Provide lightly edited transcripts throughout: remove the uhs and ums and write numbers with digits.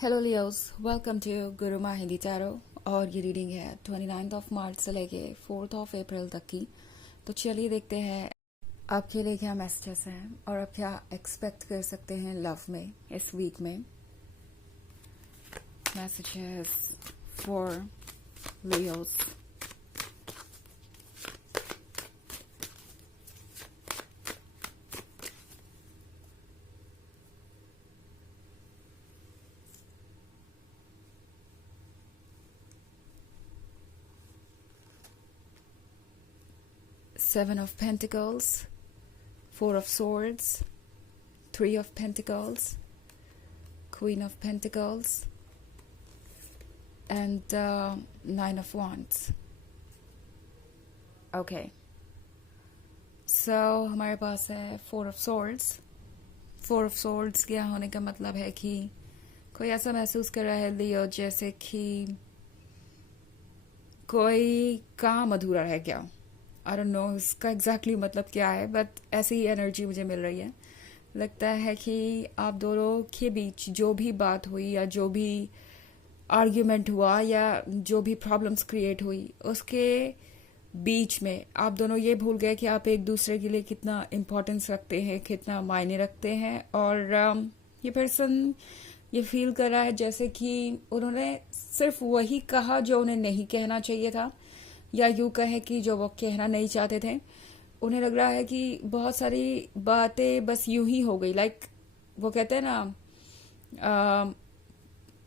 Hello Leos, welcome to Guruma Hindi tarot. और ये reading है 29 ऑफ मार्च से लेके 4 ऑफ अप्रैल तक की। तो चलिए देखते हैं आपके लिए क्या मैसेजेस हैं और आप क्या एक्सपेक्ट कर सकते हैं लव में इस वीक में। Messages for Leos. Seven of Pentacles, Four of Swords, Three of Pentacles, Queen of Pentacles, and Nine of Wands. Okay. So हमारे पास है Four of Swords. Four of Swords क्या होने का मतलब है कि कोई ऐसा महसूस कर रहा है लियो जैसे कि कोई काम अधूरा रह गया। आई डोंट नो इसका एग्जैक्टली मतलब क्या है, बट ऐसी ही एनर्जी मुझे मिल रही है। लगता है कि आप दोनों के बीच जो भी बात हुई या जो भी आर्ग्यूमेंट हुआ या जो भी प्रॉब्लम्स क्रिएट हुई उसके बीच में आप दोनों ये भूल गए कि आप एक दूसरे के लिए कितना इम्पोर्टेंस रखते हैं, कितना मायने रखते हैं। और ये पर्सन ये फील कर रहा है जैसे कि उन्होंने सिर्फ वही कहा जो उन्हें नहीं कहना चाहिए था, या यूं कहे कि जो वो कहना नहीं चाहते थे। उन्हें लग रहा है कि बहुत सारी बातें बस यूं ही हो गई, लाइक वो कहते हैं ना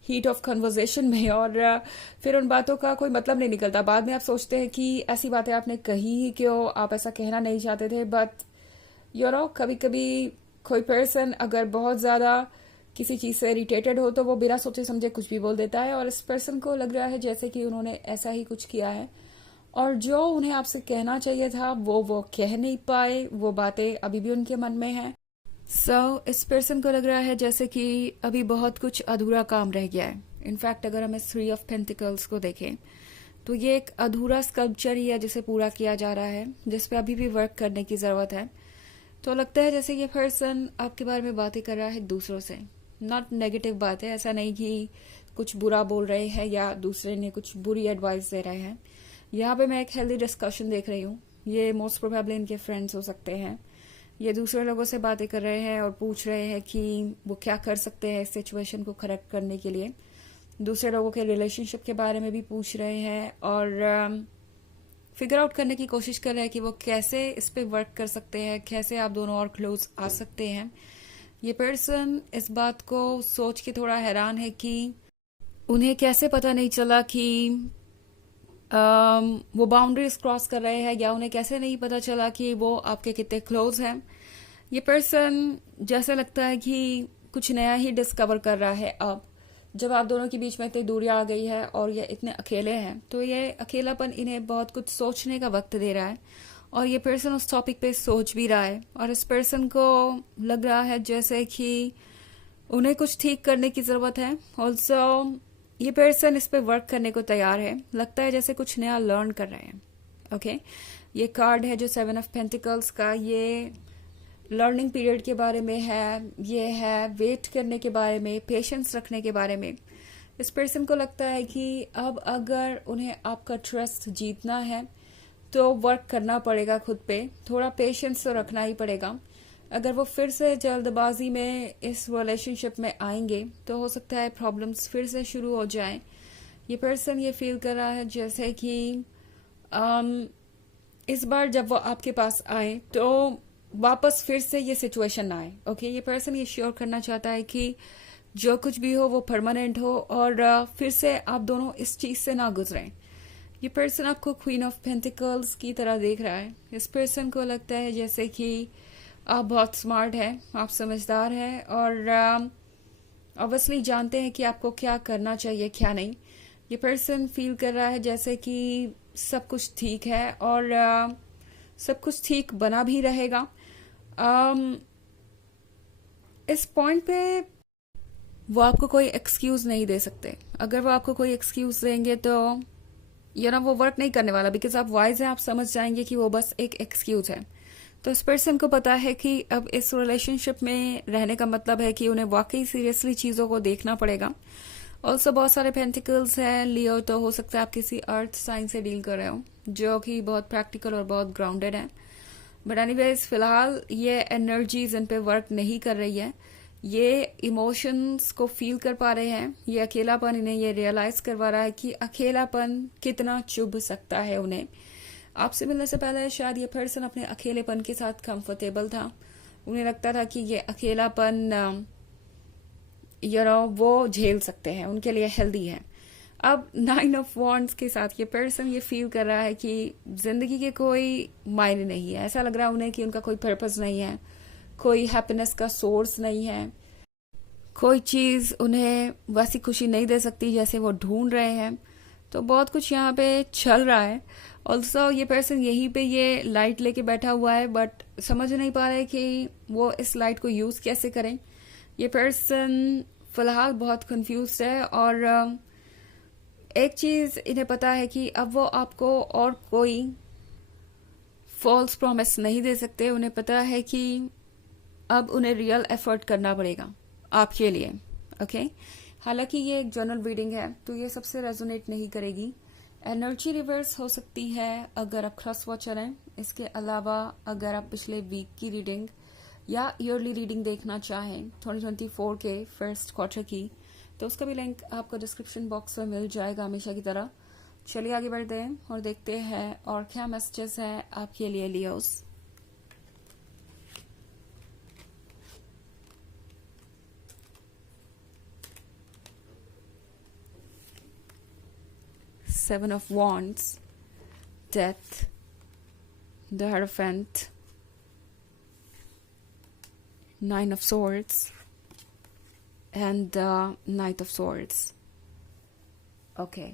हीट ऑफ कन्वर्सेशन में, और फिर उन बातों का कोई मतलब नहीं निकलता। बाद में आप सोचते हैं कि ऐसी बातें आपने कही ही क्यों, आप ऐसा कहना नहीं चाहते थे। बट यू नो कभी कभी कोई पर्सन अगर बहुत ज़्यादा किसी चीज़ से इरिटेटेड हो तो वो बिना सोचे समझे कुछ भी बोल देता है, और इस पर्सन को लग रहा है जैसे कि उन्होंने ऐसा ही कुछ किया है और जो उन्हें आपसे कहना चाहिए था वो कह नहीं पाए। वो बातें अभी भी उनके मन में हैं। इस पर्सन को लग रहा है जैसे कि अभी बहुत कुछ अधूरा काम रह गया है। इनफैक्ट अगर हम थ्री ऑफ पेंटिकल्स को देखें तो ये एक अधूरा स्कल्पचर ही है जिसे पूरा किया जा रहा है, जिस पे अभी भी वर्क करने की ज़रूरत है। तो लगता है जैसे ये पर्सन आपके बारे में बातें कर रहा है दूसरों से। नॉट नेगेटिव बात है, ऐसा नहीं कि कुछ बुरा बोल रहे हैं या दूसरे ने कुछ बुरी एडवाइस दे रहे हैं। यहाँ पे मैं एक हेल्दी डिस्कशन देख रही हूँ। ये मोस्ट प्रोबेबली इनके फ्रेंड्स हो सकते हैं। ये दूसरे लोगों से बातें कर रहे हैं और पूछ रहे हैं कि वो क्या कर सकते हैं इस सिचुएशन को करेक्ट करने के लिए। दूसरे लोगों के रिलेशनशिप के बारे में भी पूछ रहे हैं और फिगर आउट करने की कोशिश कर रहे हैं कि वो कैसे इस पे वर्क कर सकते हैं, कैसे आप दोनों और क्लोज आ सकते हैं। ये पर्सन इस बात को सोच के थोड़ा हैरान है कि उन्हें कैसे पता नहीं चला कि वो बाउंड्रीज क्रॉस कर रहे हैं, या उन्हें कैसे नहीं पता चला कि वो आपके कितने क्लोज हैं। ये पर्सन जैसे लगता है कि कुछ नया ही डिस्कवर कर रहा है। अब जब आप दोनों के बीच में इतनी दूरी आ गई है और ये इतने अकेले हैं, तो ये अकेलापन इन्हें बहुत कुछ सोचने का वक्त दे रहा है और ये पर्सन उस टॉपिक पे सोच भी रहा है। और इस पर्सन को लग रहा है जैसे कि उन्हें कुछ ठीक करने की ज़रूरत है। ऑल्सो ये पर्सन इस पे वर्क करने को तैयार है। लगता है जैसे कुछ नया लर्न कर रहे हैं। ओके, ये कार्ड है जो 7 ऑफ पेंटिकल्स का, ये लर्निंग पीरियड के बारे में है। ये है वेट करने के बारे में, पेशेंस रखने के बारे में। इस पर्सन को लगता है कि अब अगर उन्हें आपका ट्रस्ट जीतना है तो वर्क करना पड़ेगा खुद पे, थोड़ा पेशेंस तो रखना ही पड़ेगा। अगर वो फिर से जल्दबाजी में इस रिलेशनशिप में आएंगे तो हो सकता है प्रॉब्लम्स फिर से शुरू हो जाएं। ये पर्सन ये फील कर रहा है जैसे कि इस बार जब वो आपके पास आए तो वापस फिर से ये सिचुएशन ना आए। ओके, ये पर्सन ये श्योर करना चाहता है कि जो कुछ भी हो वो परमानेंट हो और फिर से आप दोनों इस चीज से ना गुजरें। ये पर्सन आपको क्वीन ऑफ पेंटिकल्स की तरह देख रहा है। इस पर्सन को लगता है जैसे कि आप बहुत स्मार्ट हैं, आप समझदार हैं और ऑब्वियसली जानते हैं कि आपको क्या करना चाहिए क्या नहीं। ये पर्सन फील कर रहा है जैसे कि सब कुछ ठीक है और सब कुछ ठीक बना भी रहेगा। इस पॉइंट पे वो आपको कोई एक्सक्यूज नहीं दे सकते। अगर वो आपको कोई एक्सक्यूज देंगे तो वो वर्क नहीं करने वाला, बिकॉज आप वाइज हैं, आप समझ जाएंगे कि वो बस एक एक्सक्यूज है। तो इस पर्सन को पता है कि अब इस रिलेशनशिप में रहने का मतलब है कि उन्हें वाकई सीरियसली चीज़ों को देखना पड़ेगा। ऑल्सो बहुत सारे पेंटिकल्स हैं लियो, तो हो सकता है आप किसी अर्थ साइन से डील कर रहे हो जो कि बहुत प्रैक्टिकल और बहुत ग्राउंडेड है। बट एनीवेज फिलहाल ये एनर्जीज इन पे वर्क नहीं कर रही है। ये इमोशंस को फील कर पा रहे हैं। ये अकेलापन इन्हें ये रियलाइज करवा रहा है कि अकेलापन कितना चुभ सकता है उन्हें। आपसे मिलने से पहले शायद ये पर्सन अपने अकेलेपन के साथ कंफर्टेबल था। उन्हें लगता था कि ये अकेलापन वो झेल सकते हैं, उनके लिए हेल्दी है। अब 9 ऑफ वॉन्ड्स के साथ ये पर्सन ये फील कर रहा है कि जिंदगी के कोई मायने नहीं है। ऐसा लग रहा है उन्हें कि उनका कोई पर्पस नहीं है, कोई हैप्पीनेस का सोर्स नहीं है, कोई चीज उन्हें वैसी खुशी नहीं दे सकती जैसे वो ढूंढ रहे हैं। तो बहुत कुछ यहाँ पे चल रहा है। ऑल्सो ये पर्सन यहीं पे ये लाइट लेके बैठा हुआ है, बट समझ नहीं पा रहे कि वो इस लाइट को यूज कैसे करें। ये पर्सन फिलहाल बहुत कंफ्यूज है और एक चीज इन्हें पता है कि अब वो आपको और कोई फॉल्स प्रॉमिस नहीं दे सकते। उन्हें पता है कि अब उन्हें रियल एफर्ट करना पड़ेगा आपके लिए। ओके, हालांकि ये एक जनरल रीडिंग है तो ये सबसे रेजोनेट नहीं करेगी। एनर्जी रिवर्स हो सकती है अगर आप क्रॉस वॉचर हैं। इसके अलावा अगर आप पिछले वीक की रीडिंग या ईयरली रीडिंग देखना चाहें 2024 के फर्स्ट क्वार्टर की, तो उसका भी लिंक आपको डिस्क्रिप्शन बॉक्स में मिल जाएगा हमेशा की तरह। चलिए आगे बढ़ते हैं और देखते हैं और क्या मैसेजेस हैं आपके लिए Leos. Seven of Wands, Death, the Hierophant, Nine of Swords, and the Knight of Swords. Okay.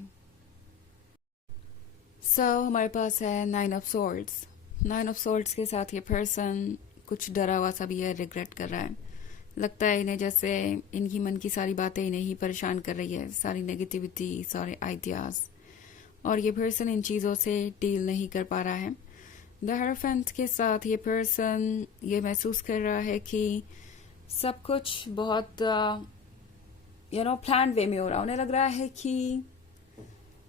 So हमारे पास है Nine of Swords. Nine of Swords के साथ ये पर्सन कुछ डरा हुआ सा भी है, रिग्रेट कर रहा है। लगता है इन्हें जैसे इनकी मन की सारी बातें इन्हें ही परेशान कर रही है, सारी नेगेटिविटी, सारे आइडियाज, और ये पर्सन इन चीज़ों से डील नहीं कर पा रहा है। द हेरोफेंट के साथ ये पर्सन ये महसूस कर रहा है कि सब कुछ बहुत प्लान वे में हो रहा। उन्हें लग रहा है कि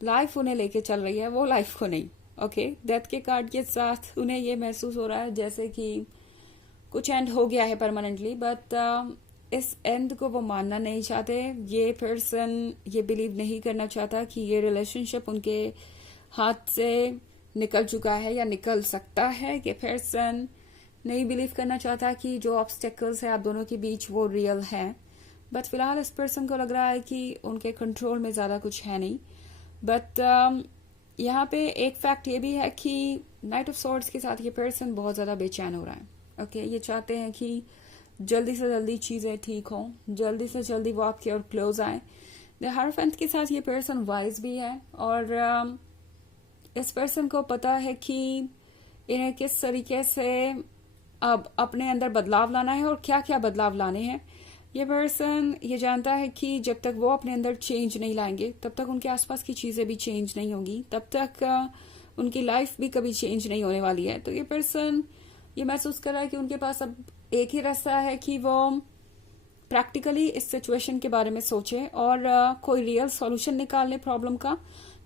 लाइफ उन्हें लेके चल रही है, वो लाइफ को नहीं। ओके, डेथ के कार्ड के साथ उन्हें ये महसूस हो रहा है जैसे कि कुछ एंड हो गया है परमानेंटली, बट इस एंड को वो मानना नहीं चाहते। ये पर्सन ये बिलीव नहीं करना चाहता कि ये रिलेशनशिप उनके हाथ से निकल चुका है या निकल सकता है। ये पर्सन नहीं बिलीव करना चाहता कि जो ऑब्स्टेकल्स है आप दोनों के बीच वो रियल है। बट फिलहाल इस पर्सन को लग रहा है कि उनके कंट्रोल में ज्यादा कुछ है नहीं। बट यहाँ पे एक फैक्ट ये भी है कि नाइट ऑफ सॉर्ड्स के साथ ये पर्सन बहुत ज्यादा बेचैन हो रहा है। ओके, ये चाहते हैं कि जल्दी से जल्दी चीजें ठीक हों, जल्दी से जल्दी वो आपकी ओर क्लोज आए। द हायरोफेंट के साथ ये पर्सन वाइज भी है और इस पर्सन को पता है कि इन्हें किस तरीके से अब अपने अंदर बदलाव लाना है और क्या क्या बदलाव लाने हैं। ये पर्सन ये जानता है कि जब तक वो अपने अंदर चेंज नहीं लाएंगे तब तक उनके आसपास की चीजें भी चेंज नहीं होंगी, तब तक उनकी लाइफ भी कभी चेंज नहीं होने वाली है। तो ये पर्सन ये महसूस कर रहा है कि उनके पास अब एक ही रास्ता है कि वो प्रैक्टिकली इस सिचुएशन के बारे में सोचे और कोई रियल सॉल्यूशन निकालने प्रॉब्लम का।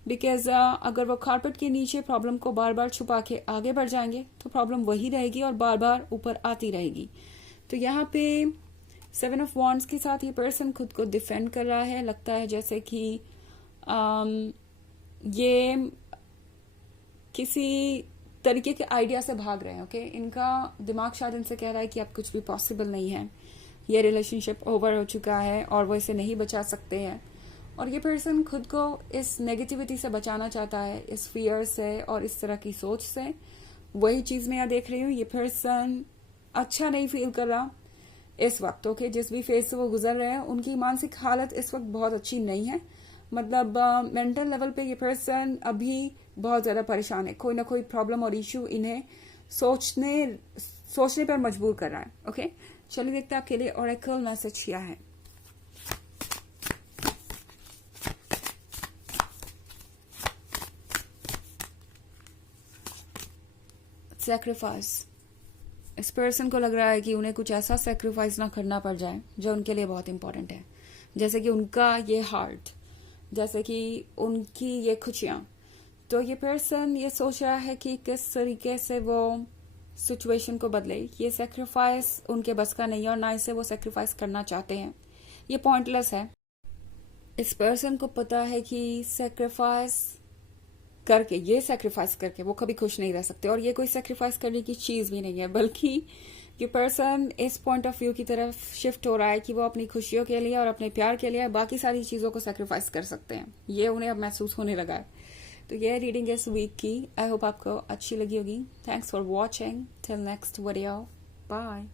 बिकॉज अगर वो कारपेट के नीचे प्रॉब्लम को बार बार छुपा के आगे बढ़ जाएंगे तो प्रॉब्लम वही रहेगी और बार बार ऊपर आती रहेगी। तो यहाँ पे 7 ऑफ वॉन्ड्स के साथ ये पर्सन खुद को डिफेंड कर रहा है। लगता है जैसे कि ये किसी तरीके के आइडिया से भाग रहे हैं। ओके, इनका दिमाग शायद इनसे कह रहा है कि अब कुछ भी पॉसिबल नहीं है, ये रिलेशनशिप ओवर हो चुका है और वो इसे नहीं बचा सकते हैं। और ये पर्सन खुद को इस नेगेटिविटी से बचाना चाहता है, इस फियर से और इस तरह की सोच से। वही चीज मैं यहाँ देख रही हूँ, ये पर्सन अच्छा नहीं फील कर रहा इस वक्त। ओके, जिस भी फेज से वो गुजर रहे हैं उनकी मानसिक हालत इस वक्त बहुत अच्छी नहीं है। मतलब मेंटल लेवल पे ये पर्सन अभी बहुत ज्यादा परेशान है। कोई ना कोई प्रॉब्लम और इश्यू इन्हें सोचने पर मजबूर कर रहा है। ओके, चलिए देखते हैं आपके लिए ओरेकल मैसेज क्या है। सैक्रिफाइस, इस पर्सन को लग रहा है कि उन्हें कुछ ऐसा सेक्रीफाइस ना करना पड़ जाए जो उनके लिए बहुत इंपॉर्टेंट है, जैसे कि उनका ये हार्ट, जैसे कि उनकी ये खुशियाँ। तो ये पर्सन ये सोच रहा है कि किस तरीके से वो सिचुएशन को बदले। ये सेक्रीफाइस उनके बस का नहीं है और ना इसे वो सेक्रीफाइस करना चाहते हैं। ये पॉइंटलेस है। इस पर्सन को पता है कि ये सेक्रीफाइस करके वो कभी खुश नहीं रह सकते, और ये कोई सेक्रीफाइस करने की चीज भी नहीं है, बल्कि ये पर्सन इस पॉइंट ऑफ व्यू की तरफ शिफ्ट हो रहा है कि वो अपनी खुशियों के लिए और अपने प्यार के लिए बाकी सारी चीजों को सेक्रीफाइस कर सकते हैं। ये उन्हें अब महसूस होने लगा है। तो ये रीडिंग इस वीक की। आई होप आपको अच्छी लगी होगी। Thanks for watching. Till next video. Bye.